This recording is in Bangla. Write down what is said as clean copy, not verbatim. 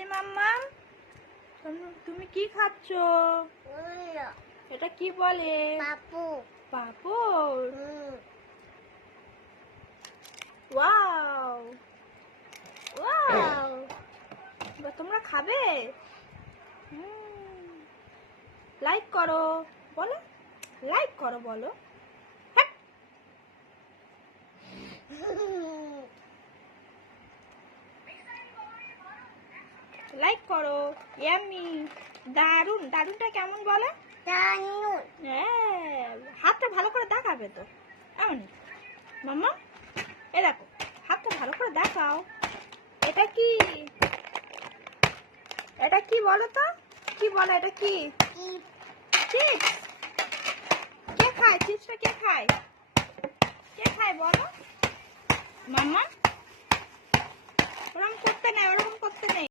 বলি মাম্মাম, তুমি কি খাচ্ছ? এটা কি বলে? পাপড়। ওয়াও ওয়াও, তোমরা খাবে? লাইক করো বলো, লাইক করো বলো। লাইক করো। ইয়াম্মি, দারুন। দারুনটা কেমন বলো? দারুন। হ্যাঁ, হাতটা ভালো করে দেখাবে তো। এমন মাম্মা, এ দেখো, হাতটা ভালো করে দেখাও। এটা কি? এটা কি বলো তো? কি বলো এটা কি? চিপস। কে খায় চিপসটা? কে খায়? কে খায় বলো মাম্মা? ওরকম করতে নেই, ওরকম করতে নেই।